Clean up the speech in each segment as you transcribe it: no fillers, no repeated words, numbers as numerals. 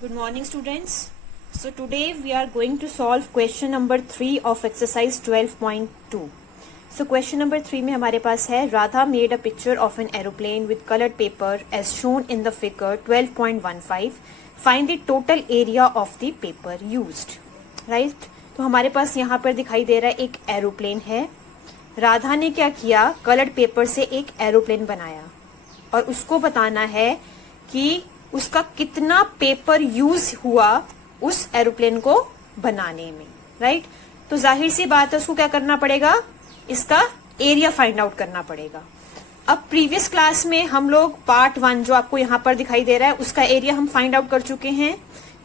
Good morning, students. So today we are going to solve question number 3 of exercise 12.2. So question number 3 में हमारे पास है Radha made a picture of an aeroplane with colored paper as shown in the figure 12.15. Find the total area of the paper used. Right? तो हमारे पास यहाँ पर दिखाई दे रहा है एक एरोप्लेन है. राधा ने क्या किया, कलर्ड पेपर से एक एरोप्लेन बनाया और उसको बताना है कि उसका कितना पेपर यूज हुआ उस एरोप्लेन को बनाने में. राइट? तो जाहिर सी बात है उसको क्या करना पड़ेगा, इसका एरिया फाइंड आउट करना पड़ेगा. अब प्रीवियस क्लास में हम लोग पार्ट 1 जो आपको यहां पर दिखाई दे रहा है उसका एरिया हम फाइंड आउट कर चुके हैं.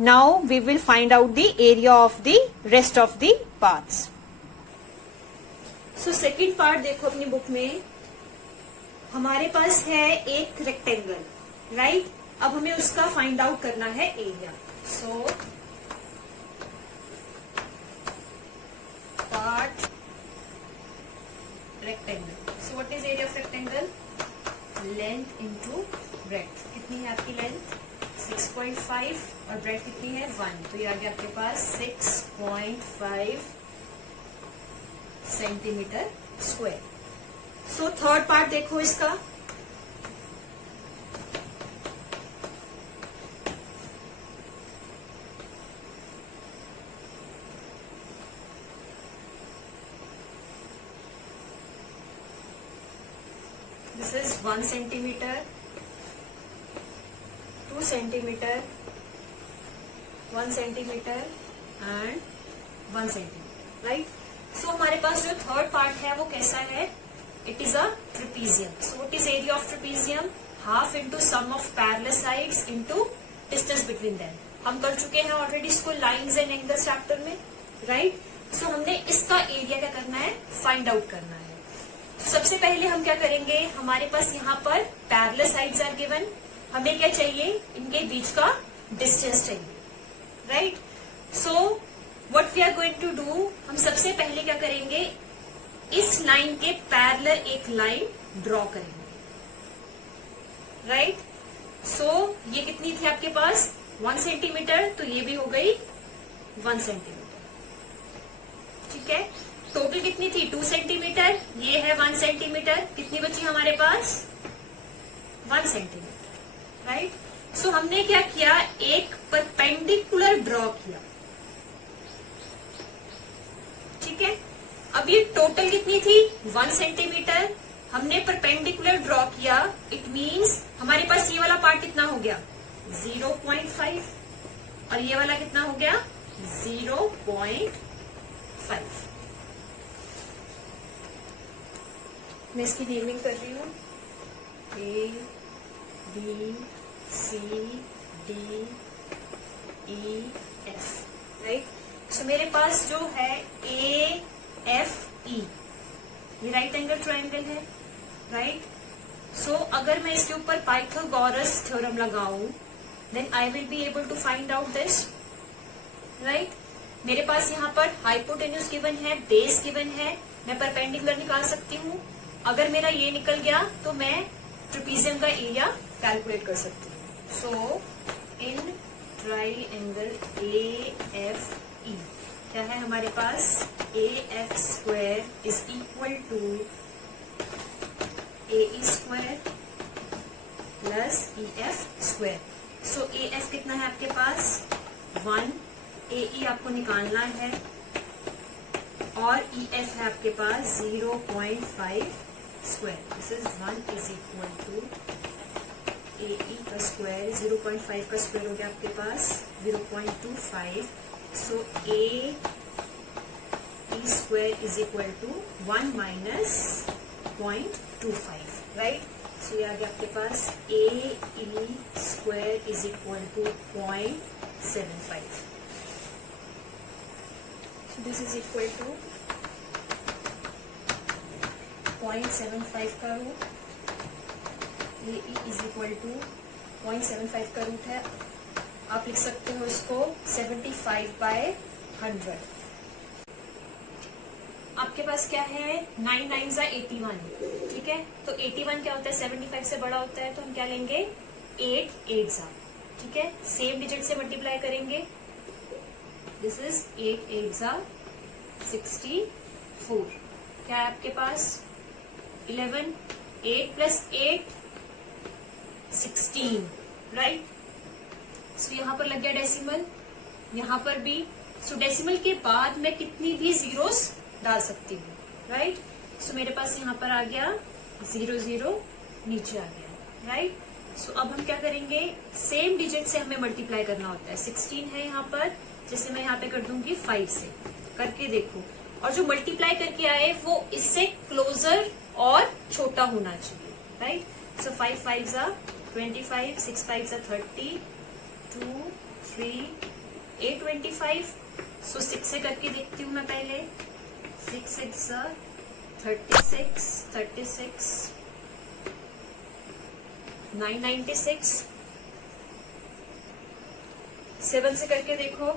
Now we will find out the area of the rest of the parts. So second part देखो अपनी बुक में, हमारे पास है एक रेक्टेंगल. राइट? अब हमें उसका फाइंड आउट करना है area. So part rectangle. So what is area of rectangle? Length into breadth. कितनी है आपकी लेंथ? 6.5 और ब्रेड्थ कितनी है? 1. तो ये आ गया आपके पास 6.5 centimetre square. So third part देखो इसका. This is 1 centimeter, 2 centimeter, 1 centimeter and 1 centimeter. Right? So हमारे पास जो थर्ड पार्ट है वो कैसा है? It is a trapezium. So what is area of trapezium? Half into sum of parallel sides into distance between them. हम कर चुके हैं ऑलरेडी इसको लाइन्स एंड एंगल्स चैप्टर में. राइट? सो हमने इसका एरिया क्या करना है? फाइंड आउट करना है. सबसे पहले हम क्या करेंगे, हमारे पास यहाँ पर पैरेलल साइड्स आर गिवन. हमें क्या चाहिए? इनके बीच का डिस्टेंस चाहिए. Right? So what we are going to do, हम सबसे पहले क्या करेंगे, इस लाइन के पैरेलल एक लाइन ड्रॉ करेंगे. राइट? सो ये कितनी थी आपके पास? 1 सेंटीमीटर. तो ये भी हो गई 1 सेंटीमीटर. ठीक है. टोटल कितनी थी? 2 सेंटीमीटर. ये है 1 सेंटीमीटर. कितनी बची हमारे पास? 1 सेंटीमीटर. राइट? सो हमने क्या किया, एक परपेंडिकुलर ड्रॉ किया. ठीक है. अब ये टोटल कितनी थी? 1 सेंटीमीटर. हमने परपेंडिकुलर ड्रॉ किया. इट मीन्स हमारे पास ये वाला पार्ट कितना हो गया? 0.5 और ये वाला कितना हो गया? 0.5. मैं इसकी नेमिंग कर रही हूँ. A, B, C, D, E, F. Right? So मेरे पास जो है A, F, E, ये राइट एंगल ट्रायंगल है. राइट? सो अगर मैं इसके ऊपर पाइथागोरस थ्योरम लगाऊं then I will be able to find out this. Right? मेरे पास यहाँ पर हाइपोटेन्यूज गिवन है, बेस गिवन है. मैं परपेंडिकुलर निकाल सकती हूँ. अगर मेरा ये निकल गया तो मैं ट्रेपीजियम का एरिया कैलकुलेट कर सकती हूँ. सो इन ट्राइएंगल AFE क्या है हमारे पास? AF square is equal to AE square plus EF square. So AF कितना है आपके पास? 1. AE आपको निकालना है और EF है आपके पास 0.5 square. This is 1 is equal to AE का स्क्वायर. 0.5 का स्क्वायर हो गया आपके पास 0.25. So AE square is equal to 1 minus 0.25. Right? So ये आ गया आपके पास AE square is equal to 0.75. So this is equal to 0.75 का root. AE is equal to 0.75 का रूट है. आप लिख सकते हो इसको 75/100. आपके पास क्या है? 9 9 81. ठीक है. तो 81 क्या होता है? 75 से बड़ा होता है. तो हम क्या लेंगे? 8 8 सा. ठीक है, सेम डिजिट से मल्टीप्लाई करेंगे। दिस इज 8 8 जा 64। क्या है आपके पास 11, 8 प्लस 8 16, राइट। सो यहां पर लग गया डेसिमल, यहां पर भी। सो डेसिमल के बाद मैं कितनी भी जीरोस डाल सकती हूँ, राइट। सो मेरे पास यहां पर आ गया 0 0 नीचे आ गया, राइट। सो अब हम क्या करेंगे, सेम डिजिट से हमें मल्टीप्लाई करना होता है। 16 है यहाँ पर, जैसे मैं यहाँ पे कर दूंगी 5 से, करके देखो। और जो मल्टीप्लाई करके आए वो इससे क्लोजर और छोटा होना चाहिए, राइट। सो 5 5 जा 25, 6 5 जा 30, 2 3 8 25। सो 6 से करके देखती हूँ मैं पहले। 6 6 जा 36, 36 996। 7 से करके देखो।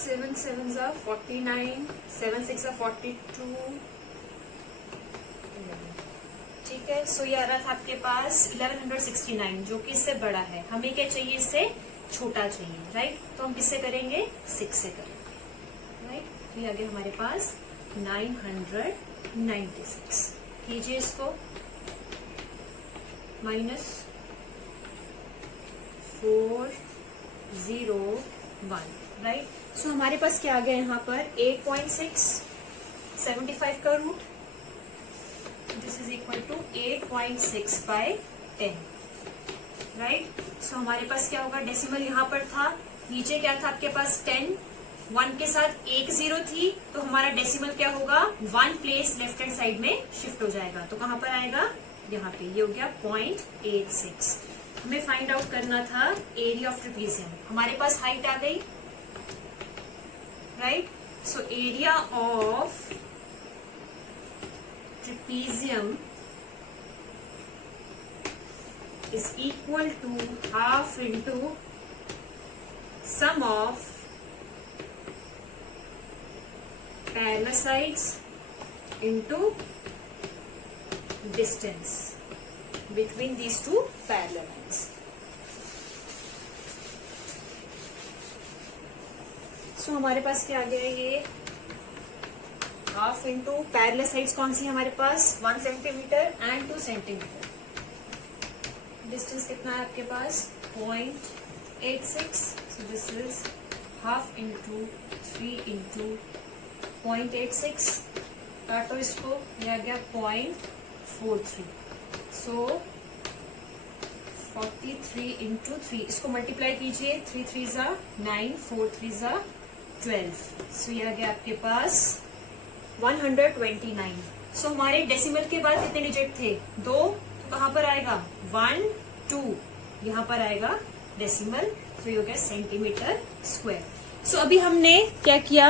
7 7 जा 49, 7 6 जा 42। ठीक है, सो ये आ रहा था आपके पास 1169, जो कि इससे बड़ा है। हमें क्या चाहिए, इससे छोटा चाहिए, राइट। तो हम किससे करेंगे, 6 से करेंगे, राइट। तो ये आ गया हमारे पास 996। कीजिए इसको, -401, राइट। सो हमारे पास क्या आ गया यहाँ पर 8.6, 75 का रूट, this is equal to 8.6 by 10, right. So हमारे पास क्या होगा, डेसिमल यहाँ पर था, नीचे क्या था आपके पास 10, 1 के साथ एक 0 थी, तो हमारा डेसिमल क्या होगा, 1 प्लेस लेफ्ट हैंड साइड में शिफ्ट हो जाएगा। तो कहां पर आएगा, यहाँ पे। ये हो गया 0.86। हमें फाइंड आउट करना था एरिया ऑफ ट्रेपीजियम। हमारे पास हाइट आ गई, right. So area of trapezium is equal to half into sum of parallel sides into distance between these two parallel lines. So हमारे पास क्या आ गया, ये हाफ इंटू पैरेलल साइड्स कौन सी है हमारे पास, 1 सेंटीमीटर एंड 2 सेंटीमीटर। डिस्टेंस कितना है आपके पास 0.86। So this is half into 3 into 0.86, काटो इसको, ये आ गया 0.43। सो 43 इंटू 3, इसको मल्टीप्लाई कीजिए, 3 3 जा 9, 4 3 जा 12। सो ये आ गया आपके पास 129। सो हमारे डेसिमल के बाद कितने डिजिट थे, 2, तो कहां पर आएगा 1 2, यहां पर आएगा डेसिमल। तो ये हो गया सेंटीमीटर स्क्वायर। सो अभी हमने क्या किया,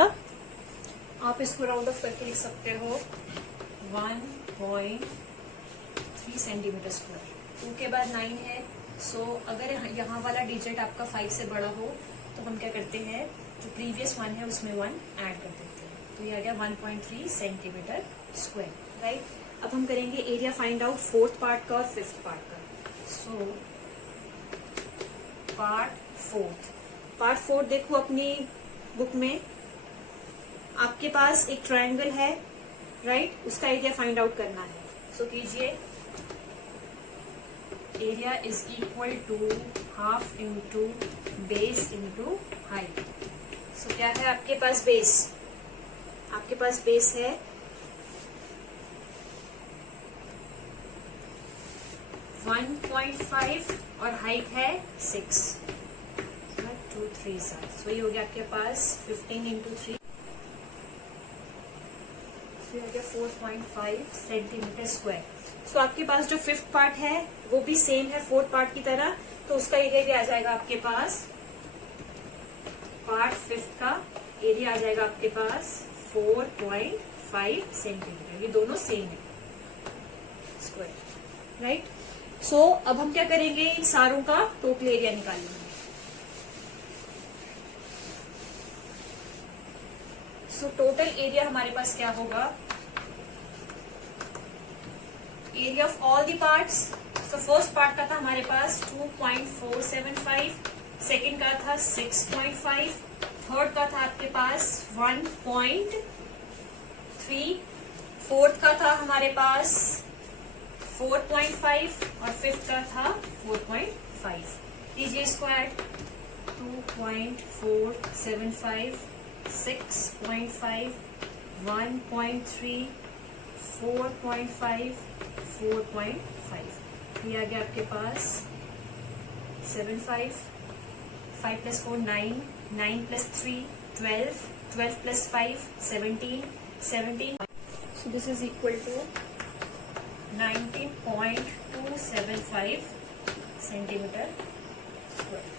आप इसको राउंड ऑफ करके लिख सकते हो 1.3 सेंटीमीटर स्क्वायर। 2 के बाद 9 है। सो अगर यहाँ वाला डिजिट आपका 5 से बड़ा हो तो हम क्या करते हैं, जो प्रीवियस 1 है उसमें 1 ऐड कर देते हैं। तो ये आ गया 1.3 सेंटीमीटर स्क्वायर, राइट। अब हम करेंगे area find out 4th part का और 5th पार्ट का। सो पार्ट 4 देखो अपनी बुक में, आपके पास एक ट्रायंगल है, राइट, उसका एरिया फाइंड आउट करना है। सो कीजिए, area is equal to half into base into height. So क्या है आपके पास बेस, आपके पास बेस है 1.5 और हाइट है 6, 2 3 7। सो ये हो गया आपके पास 15 इंटू 3, 4.5 सेंटीमीटर स्क्वायर। सो आपके पास जो 5th पार्ट है वो भी सेम है 4th पार्ट की तरह, तो उसका एरिया भी आ जाएगा आपके पास, पार्ट 5 का एरिया आ जाएगा आपके पास 4.5 सेंटीमीटर। ये दोनों सेम है स्क्वायर, राइट। सो अब हम क्या करेंगे, इन सारों का टोटल एरिया निकालेंगे। सो टोटल एरिया हमारे पास क्या होगा, area of all the parts so first part का था हमारे पास 2.475, सेकेंड का था 6.5, थर्ड का था आपके पास 1.3, फोर्थ का था हमारे पास 4.5 और फिफ्थ का था 4.5. कीजिए स्क्वायर. 2.475, 6.5, 1.3, 4.5, 4.5. ये आ गया आपके पास 7.5, 5 + 4 9, 9 + 3 12, 12 + 5 17, 17. So this is equal to 19.275 centimeter square.